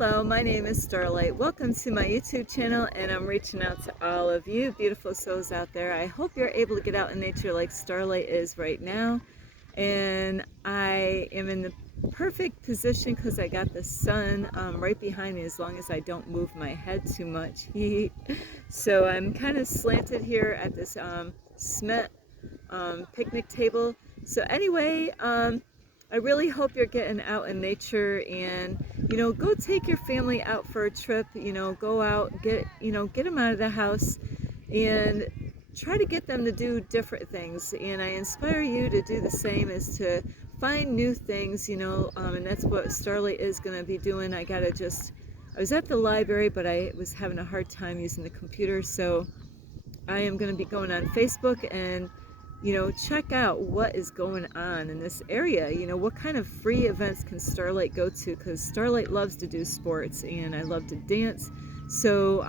Hello, my name is Starlight. Welcome to my YouTube channel, and I'm reaching out to all of you beautiful souls out there. I hope you're able to get out in nature like Starlight is right now. And I am in the perfect position because I got the sun right behind me as long as I don't move my head too much. So I'm kind of slanted here at this Smet picnic table. So anyway, I really hope you're getting out in nature and, go take your family out for a trip, go out, get them out of the house and try to get them to do different things. And I inspire you to do the same, is to find new things, and that's what Starlight is going to be doing. I was at the library, but I was having a hard time using the computer. So I am going to be going on Facebook and check out what is going on in this area. What kind of free events can Starlight go to? Because Starlight loves to do sports and I love to dance. So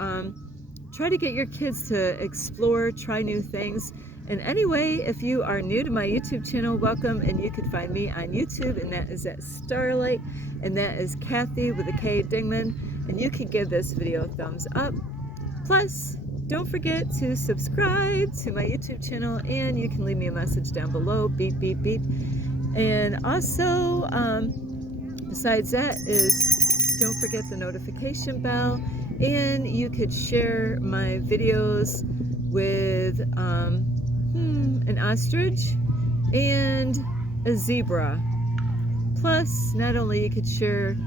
try to get your kids to explore, try new things. And anyway, if you are new to my YouTube channel, welcome. And you can find me on YouTube, and that is at Starlight, and that is Kathy with a K Dingman. And you can give this video a thumbs up. Plus, don't forget to subscribe to my YouTube channel, and you can leave me a message down below, beep, beep, beep. And also, besides that don't forget the notification bell, and you could share my videos with an ostrich and a zebra. Plus, not only you could share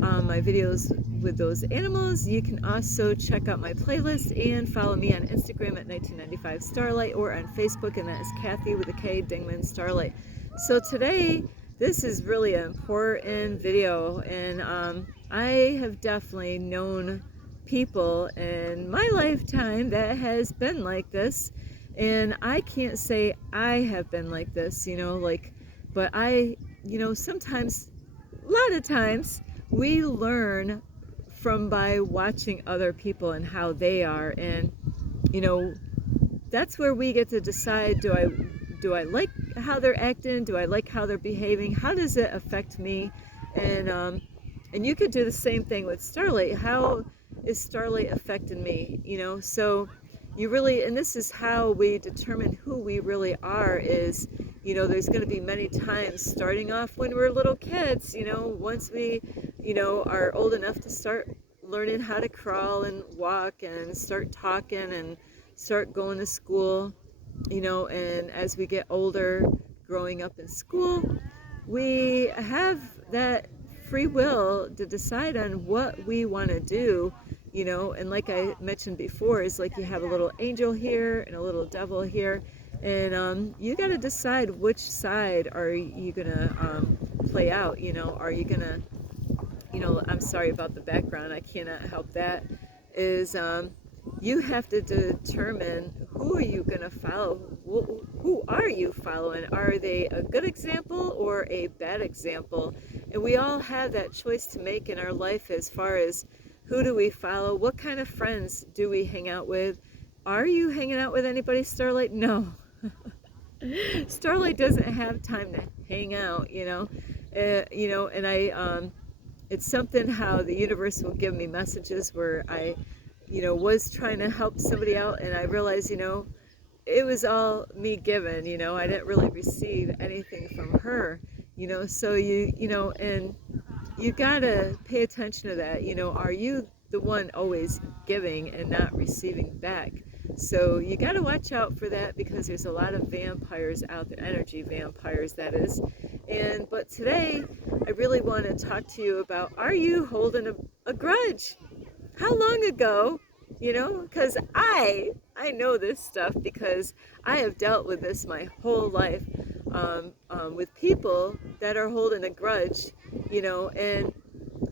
my videos with those animals, you can also check out my playlist and follow me on Instagram at 1995 Starlight, or on Facebook, and that is Kathy with a K Dingman Starlight. So today, this is really an important video, and I have definitely known people in my lifetime that has been like this, and I can't say I have been like this, but sometimes, a lot of times, we learn by watching other people and how they are, and that's where we get to decide, do I like how they're acting, do I like how they're behaving, how does it affect me? And you could do the same thing with Starlight. How is Starlight affecting me? So you really, and this is how we determine who we really are, is there's going to be many times starting off when we're little kids, once we are old enough to start learning how to crawl and walk and start talking and start going to school, and as we get older, growing up in school, we have that free will to decide on what we want to do, and like I mentioned before, is like you have a little angel here and a little devil here, and you got to decide which side are you gonna play out. Are you gonna, I'm sorry about the background, I cannot help that, is you have to determine who are you gonna follow. Who are you following? Are they a good example or a bad example? And we all have that choice to make in our life, as far as who do we follow, what kind of friends do we hang out with. Are you hanging out with anybody, Starlight? No. Starlight doesn't have time to hang out, and I it's something how the universe will give me messages where I was trying to help somebody out, and I realized it was all me given. I didn't really receive anything from her, so and you gotta pay attention to that. Are you the one always giving and not receiving back? So you got to watch out for that, because there's a lot of vampires out there, energy vampires, that is. But today, I really want to talk to you about, are you holding a grudge? How long ago? Because I know this stuff, because I have dealt with this my whole life, with people that are holding a grudge, and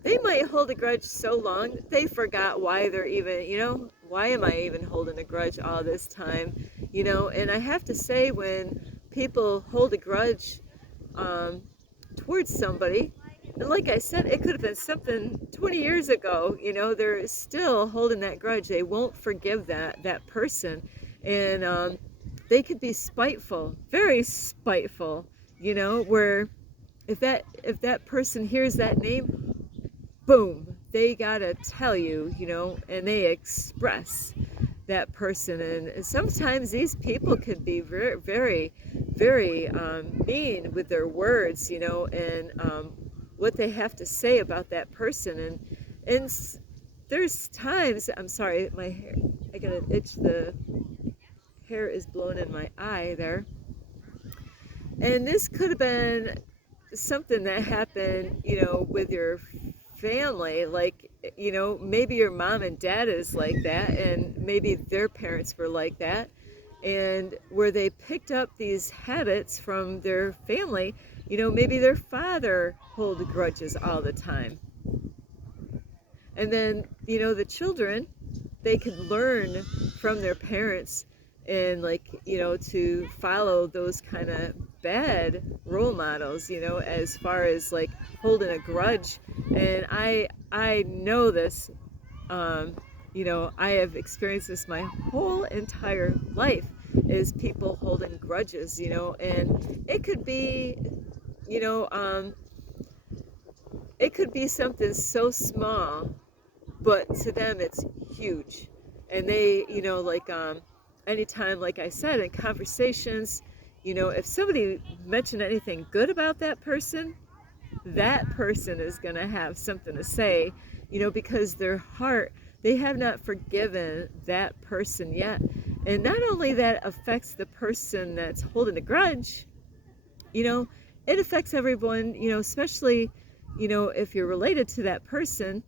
they might hold a grudge so long they forgot why they're even, why am I even holding a grudge all this time? And I have to say, when people hold a grudge towards somebody, and like I said, it could have been something 20 years ago, they're still holding that grudge. They won't forgive that person. And they could be spiteful, very spiteful, where if that person hears that name, boom, they gotta tell you, and they express that person. And sometimes these people could be very, very, very mean with their words, and what they have to say about that person. And there's times, I'm sorry, my hair, I got an itch, the hair is blown in my eye there. And this could have been something that happened, with your family, like, maybe your mom and dad is like that, and maybe their parents were like that, and where they picked up these habits from their family, maybe their father hold grudges all the time. And then, the children, they could learn from their parents and, like, to follow those kind of bad role models, as far as like holding a grudge. And I know this, I have experienced this my whole entire life, is people holding grudges, and it could be, you know, um, it could be something so small, but to them it's huge. And they, like, anytime, like I said, in conversations, if somebody mentioned anything good about that person is going to have something to say, because their heart, they have not forgiven that person yet. And not only that affects the person that's holding the grudge, it affects everyone, especially, if you're related to that person.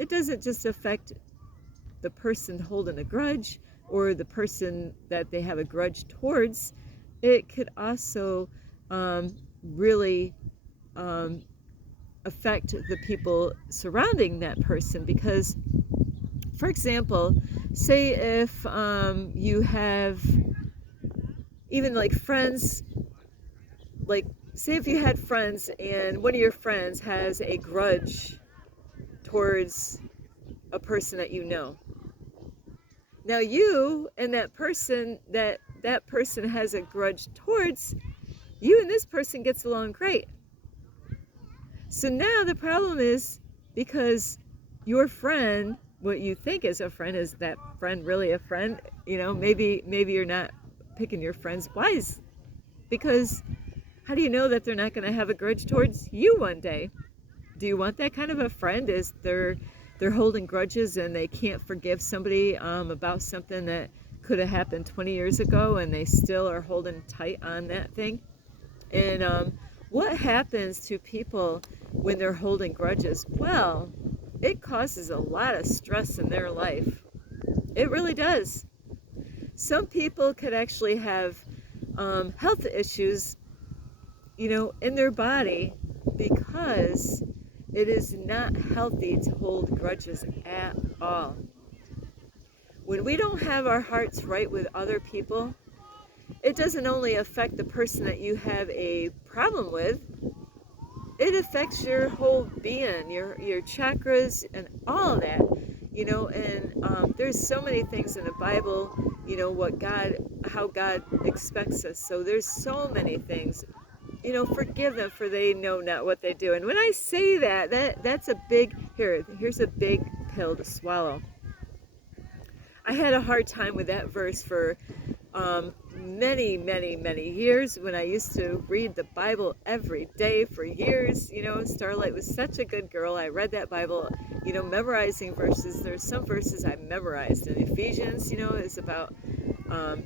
It doesn't just affect the person holding a grudge or the person that they have a grudge towards. It could also really affect the people surrounding that person. Because, for example, say if you have even like friends, like say if you had friends and one of your friends has a grudge towards a person that you know. Now you and that person that person has a grudge towards, you and this person gets along great. So now the problem is, because your friend, what you think is a friend, is that friend really a friend? Maybe you're not picking your friends wise, because how do you know that they're not going to have a grudge towards you one day? Do you want that kind of a friend? Is they're holding grudges and they can't forgive somebody about something that could have happened 20 years ago, and they still are holding tight on that thing? And what happens to people when they're holding grudges? Well, it causes a lot of stress in their life. It really does. Some people could actually have health issues, in their body, because it is not healthy to hold grudges at all. When we don't have our hearts right with other people, it doesn't only affect the person that you have a problem with, it affects your whole being, your chakras and all of that. And there's so many things in the Bible, how God expects us. So there's so many things. Forgive them, for they know not what they do. And when I say that's a big, here's a big pill to swallow. I had a hard time with that verse for many, many, many years, when I used to read the Bible every day for years. Starlight was such a good girl. I read that Bible, memorizing verses. There's some verses I memorized. In Ephesians, is about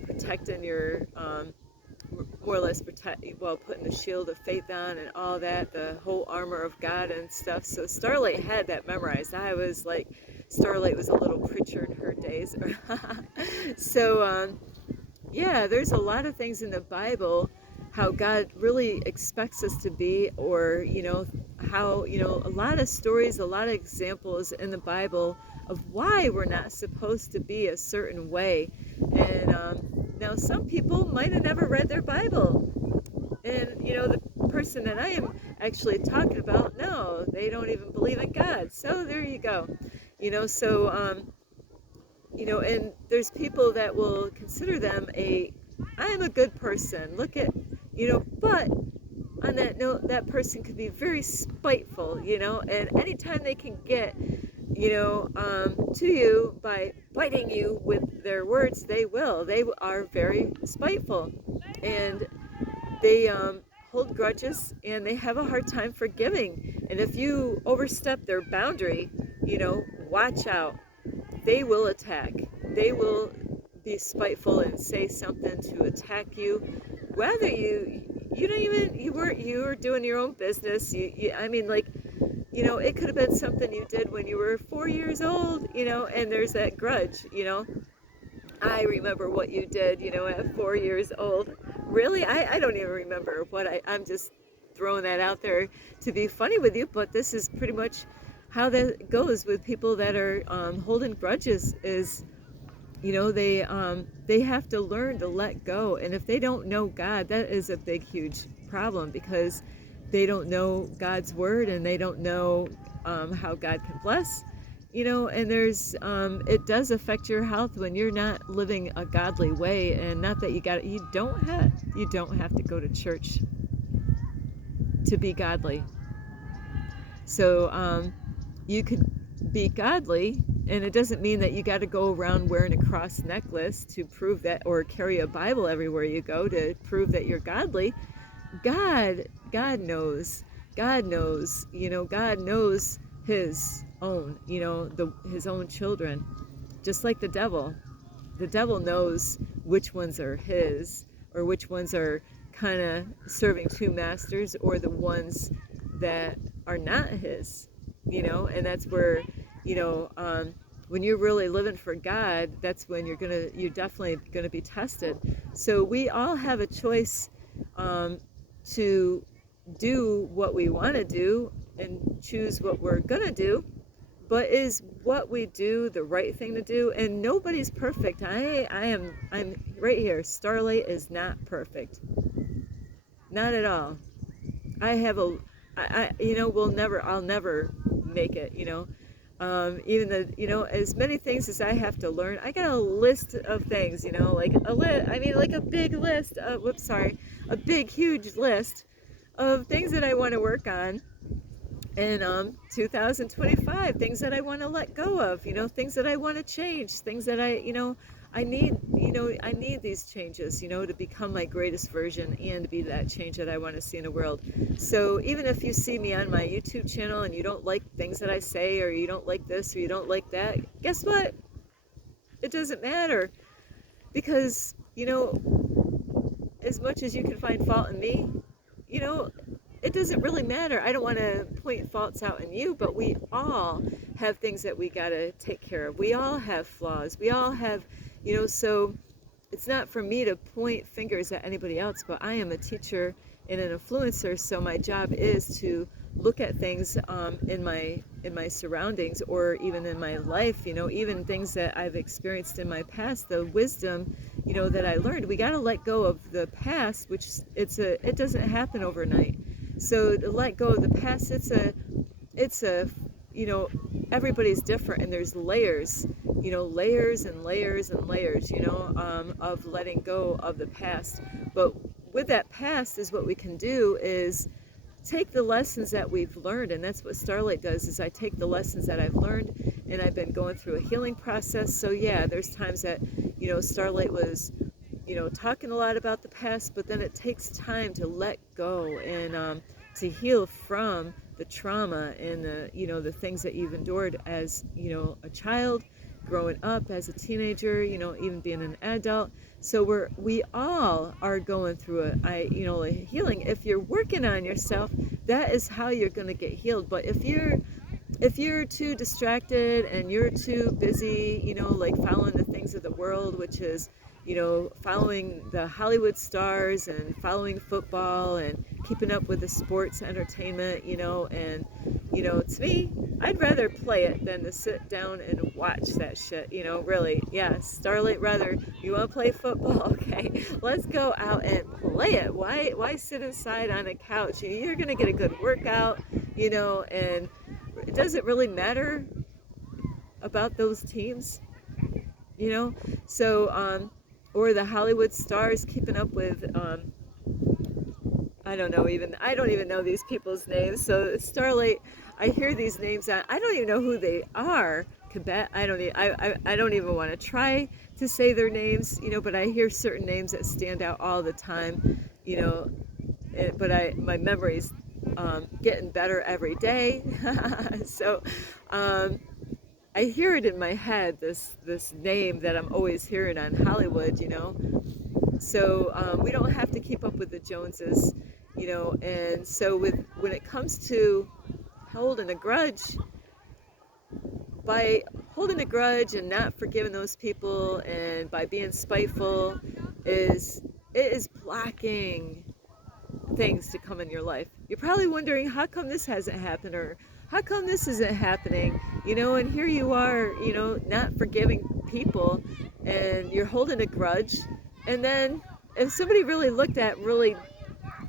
protecting your, more or less putting the shield of faith on and all that, the whole armor of God and stuff. So Starlight had that memorized. I was like, Starlight was a little preacher in her days. So, yeah, there's a lot of things in the Bible, how God really expects us to be, or, how, a lot of stories, a lot of examples in the Bible of why we're not supposed to be a certain way. And now some people might have never read their Bible. And, the person that I am actually talking about, no, they don't even believe in God. So there you go. And there's people that will consider them I am a good person. Look at, but on that note, that person could be very spiteful, you know, and anytime they can get, you know, to you by biting you with their words, they will. They are very spiteful, and they hold grudges, and they have a hard time forgiving. And if you overstep their boundary, you know, watch out. They will attack. They will be spiteful and say something to attack you. Whether you don't even you were doing your own business. I mean, like, you know, it could have been something you did when you were 4 years old, you know, and there's that grudge, you know. I remember what you did, you know, at 4 years old. Really? I don't even remember what I'm just throwing that out there to be funny with you, but this is pretty much how that goes with people that are holding grudges is, you know, they have to learn to let go. And if they don't know God, that is a big, huge problem, because they don't know God's word, and they don't know how God can bless, you know. And there's it does affect your health when you're not living a godly way. And not that you don't have to go to church to be godly. So you could be godly, and it doesn't mean that you got to go around wearing a cross necklace to prove that, or carry a Bible everywhere you go to prove that you're godly. God knows. God knows, you know, God knows his own, you know, his own children. Just like the devil. The devil knows which ones are his, or which ones are kind of serving two masters, or the ones that are not his, you know. And that's where, you know, when you're really living for God, that's when you're definitely gonna be tested. So we all have a choice to do what we want to do and choose what we're gonna do. But is what we do the right thing to do? And nobody's perfect. I'm right here. Starlight is not perfect, not at all. I have you know, I'll never make it, you know. Even you know, as many things as I have to learn, I got a list of things, you know, like I mean, like a big list of, a big, huge list of things that I want to work on in 2025, things that I want to let go of, you know, things that I want to change, things that you know, I need these changes, you know, to become my greatest version and to be that change that I want to see in the world. So even if you see me on my YouTube channel and you don't like things that I say, or you don't like this, or you don't like that, guess what? It doesn't matter, because, you know, as much as you can find fault in me, you know, it doesn't really matter. I don't want to point faults out in you, but we all have things that we got to take care of. We all have flaws. We all have, you know, so it's not for me to point fingers at anybody else, but I am a teacher and an influencer, so my job is to look at things in my surroundings, or even in my life, you know, even things that I've experienced in my past, the wisdom, you know, that I learned. We got to let go of the past, which it doesn't happen overnight. So to let go of the past, it's a you know, everybody's different, and there's layers, you know, layers and layers and layers, you know, of letting go of the past. But with that past, is what we can do is take the lessons that we've learned. And that's what Starlight does, is I take the lessons that I've learned, and I've been going through a healing process. So yeah, there's times that, you know, Starlight was, you know, talking a lot about the past, but then it takes time to let go, and to heal from the trauma and the, you know, the things that you've endured as, you know, a child, growing up as a teenager, you know, even being an adult. So we all are going through you know, a healing. If you're working on yourself, that is how you're going to get healed. But if you're too distracted and you're too busy, you know, like following the things of the world, which is, you know, following the Hollywood stars and following football and keeping up with the sports entertainment, you know, and, you know, to me, I'd rather play it than to sit down and watch that shit, you know, really. Yeah, Starlight, rather, you want to play football? Okay, let's go out and play it. Why sit inside on a couch? You're going to get a good workout, you know, and it doesn't really matter about those teams, you know. So or the Hollywood stars keeping up with I don't even know these people's names. So Starlight, I hear these names and I don't even know who they are. Quebec, I don't even want to try to say their names, but I hear certain names that stand out all the time, you know, but my memory's getting better every day. So um, I hear it in my head, this name that I'm always hearing on Hollywood. So we don't have to keep up with the Joneses. And so when it comes to holding a grudge, by holding a grudge and not forgiving those people and by being spiteful, it is blocking things to come in your life. You're probably wondering, how come this hasn't happened, or how come this isn't happening? And here you are, not forgiving people, and you're holding a grudge. And then if somebody really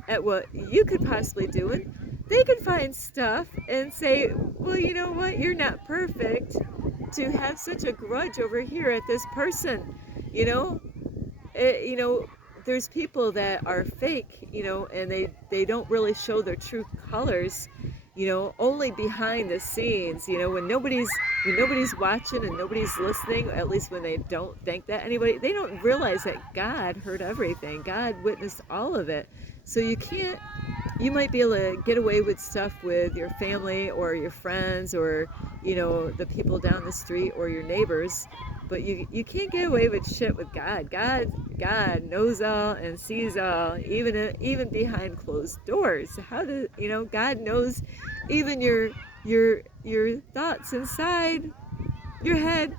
at what you could possibly do, and they could find stuff and say, well, you know what, you're not perfect to have such a grudge over here at this person. you know you know there's people that are fake, and they don't really show their true colors, only behind the scenes, when nobody's watching and nobody's listening, at least when they don't think that anybody, they don't realize that God heard everything. God witnessed all of it. So you might be able to get away with stuff with your family or your friends or, the people down the street or your neighbors, but you can't get away with shit with God. God knows all and sees all, even behind closed doors. God knows even your thoughts inside your head.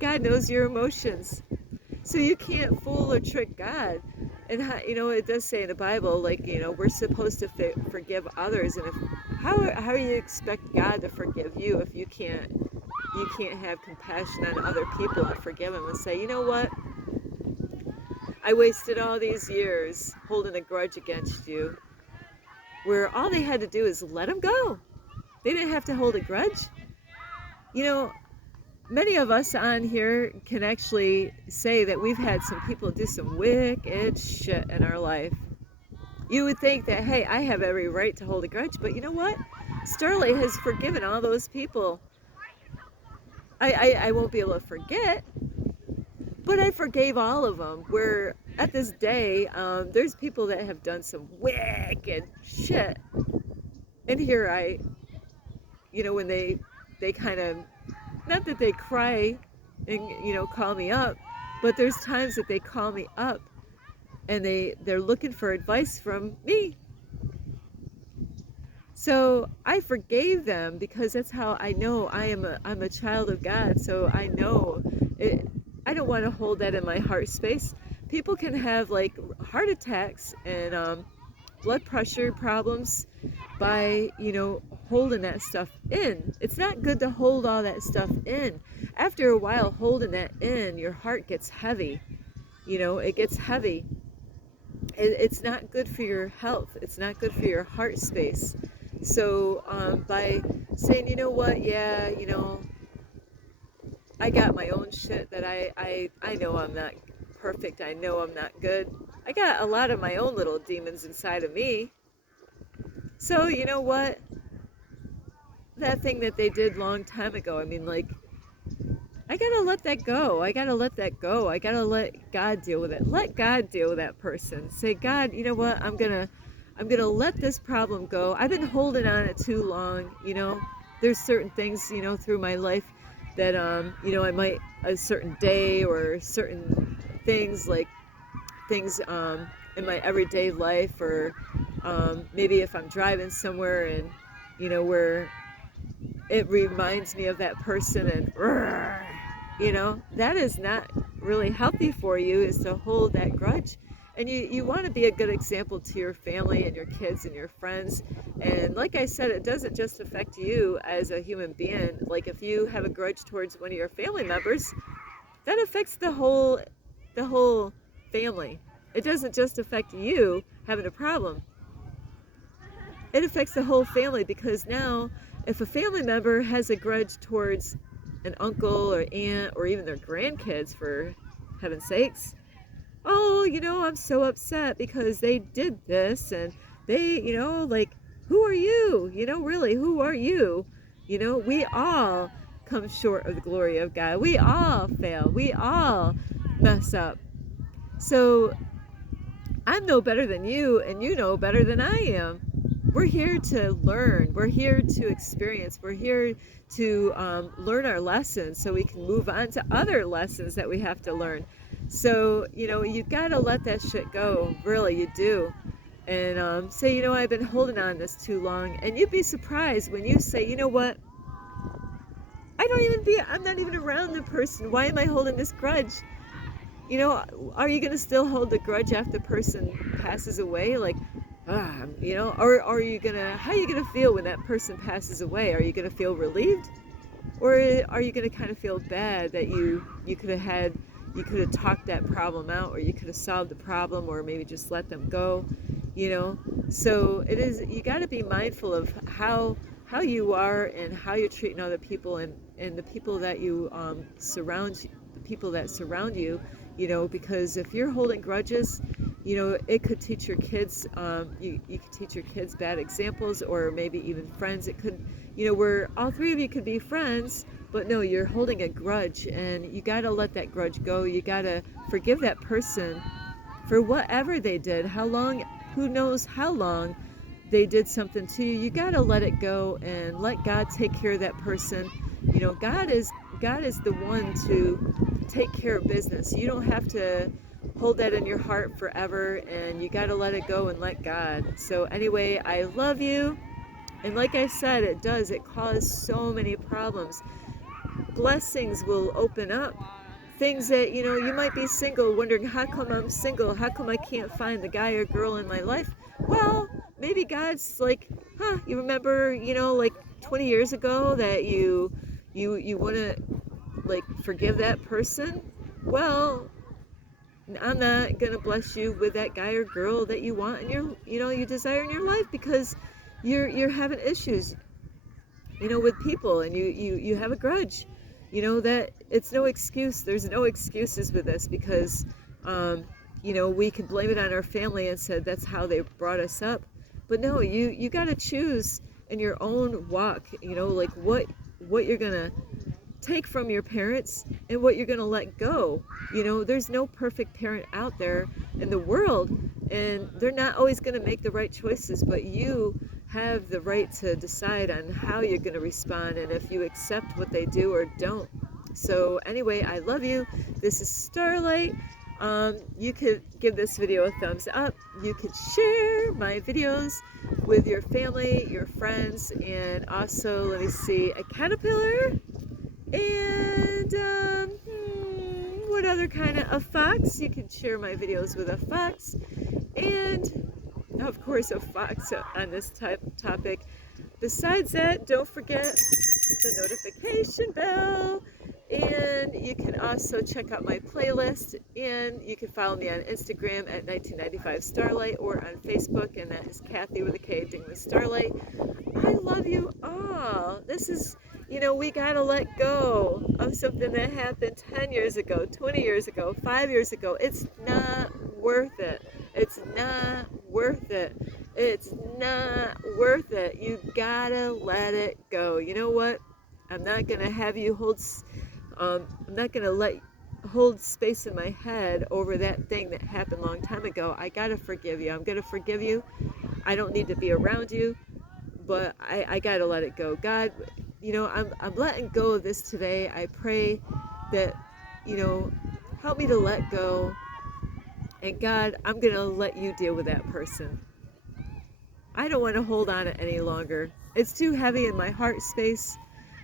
God knows your emotions. So you can't fool or trick God. And it does say in the Bible, like, we're supposed to forgive others. And how do you expect God to forgive you if you can't have compassion on other people and forgive them and say, you know what? I wasted all these years holding a grudge against you, where all they had to do is let them go. They didn't have to hold a grudge. Many of us on here can actually say that we've had some people do some wicked shit in our life. You would think that, hey, I have every right to hold a grudge, but you know what? Starlight has forgiven all those people. I won't be able to forget, but I forgave all of them. Where at this day, there's people that have done some wicked shit. And here when they kind of, not that they cry and, call me up, but there's times that they call me up and they're looking for advice from me. So I forgave them because that's how I know I'm a child of God. So I know it. I don't want to hold that in my heart space. People can have like heart attacks and blood pressure problems by holding that stuff in. It's not good to hold all that stuff in. After a while holding that in, your heart gets heavy. It gets heavy. It's not good for your health. It's not good for your heart space. So by saying, you know what, yeah, I got my own shit that I know I'm not perfect. I know I'm not good. I got a lot of my own little demons inside of me. So you know what? That thing that they did long time ago, I mean, like, I gotta let that go. I gotta let that go. I gotta let God deal with it. Let God deal with that person. Say, God, you know what? I'm gonna let this problem go. I've been holding on it too long. There's certain things, through my life that, I might, a certain day or certain things, like things in my everyday life, or maybe if I'm driving somewhere and, where it reminds me of that person, and that is not really healthy for you, is to hold that grudge. And you want to be a good example to your family and your kids and your friends. And like I said, it doesn't just affect you as a human being. Like if you have a grudge towards one of your family members, that affects the whole family. It doesn't just affect you having a problem. It affects the whole family, because now if a family member has a grudge towards an uncle or aunt or even their grandkids, for heaven's sakes, oh, I'm so upset because they did this and they, like, who are you? Really, who are you? We all come short of the glory of God. We all fail. We all mess up. So I'm no better than you, and you know better than I am. We're here to learn. We're here to experience. We're here to learn our lessons so we can move on to other lessons that we have to learn. So, you got to let that shit go. Really, you do. And say, I've been holding on this too long. And you'd be surprised when you say, you know what? I'm not even around the person. Why am I holding this grudge? Are you going to still hold the grudge after the person passes away? Like, or are you going to, how are you going to feel when that person passes away? Are you going to feel relieved? Or are you going to kind of feel bad that you could have talked that problem out, or you could have solved the problem, or maybe just let them go, So you got to be mindful of how you are and how you're treating other people and the people that you the people that surround you, because if you're holding grudges, it could teach your kids, you could teach your kids bad examples, or maybe even friends. It could, where all three of you could be friends, but no, you're holding a grudge, and you got to let that grudge go. You got to forgive that person for whatever they did, how long, who knows how long they did something to you. You got to let it go and let God take care of that person. God is the one to take care of business. You don't have to hold that in your heart forever, and you got to let it go and let God. So anyway, I love you. And like I said, it causes so many problems. Blessings will open up. Things that, you might be single, wondering, how come I'm single? How come I can't find the guy or girl in my life? Well, maybe God's like, you remember, like 20 years ago that you want to, like, forgive that person? Well, I'm not going to bless you with that guy or girl that you want in your, you desire in your life, because you're having issues, with people, and you have a grudge. That it's no excuse. There's no excuses with this, because we can blame it on our family and said that's how they brought us up. But no, you got to choose in your own walk, like what you're gonna take from your parents and what you're gonna let go. There's no perfect parent out there in the world, and they're not always gonna make the right choices, but you have the right to decide on how you're going to respond, and if you accept what they do or don't. So anyway, I love you. This is Starlight. You could give this video a thumbs up. You could share my videos with your family, your friends, and also, let me see, a caterpillar, and what other kind of a fox? You can share my videos with a fox, and of course a fox on this topic. Besides that, don't forget the notification bell, and you can also check out my playlist, and you can follow me on Instagram at 1995 Starlight, or on Facebook, and that is Kathy with a K, Dingman Starlight. I love you all. This is, we gotta let go of something that happened 10 years ago, 20 years ago, 5 years ago. It's not worth it. It's not worth it. It's not worth it. You gotta let it go. You know what? I'm not gonna have you I'm not gonna hold space in my head over that thing that happened a long time ago. I gotta forgive you. I'm gonna forgive you. I don't need to be around you, but I gotta let it go. God, I'm letting go of this today. I pray that, help me to let go. And God, I'm going to let you deal with that person. I don't want to hold on it any longer. It's too heavy in my heart space.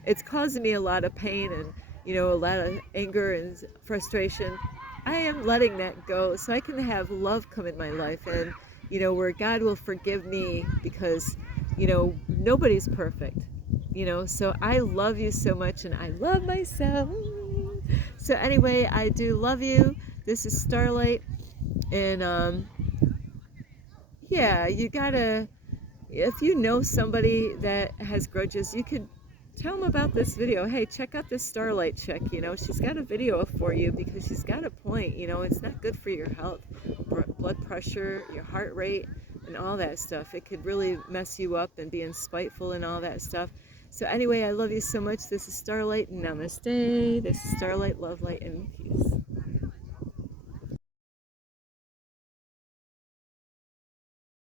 It's causing me a lot of pain and, a lot of anger and frustration. I am letting that go so I can have love come in my life, and, where God will forgive me, because, nobody's perfect, so I love you so much, and I love myself. So anyway, I do love you. This is Starlight. And yeah, you gotta, if you know somebody that has grudges, you could tell them about this video. Hey, check out this Starlight chick, you know, she's got a video for you because she's got a point, you know, it's not good for your health, blood pressure, your heart rate, and all that stuff. It could really mess you up and being spiteful and all that stuff. So anyway, I love you so much. This is Starlight. Namaste. This is Starlight, love, light, and peace.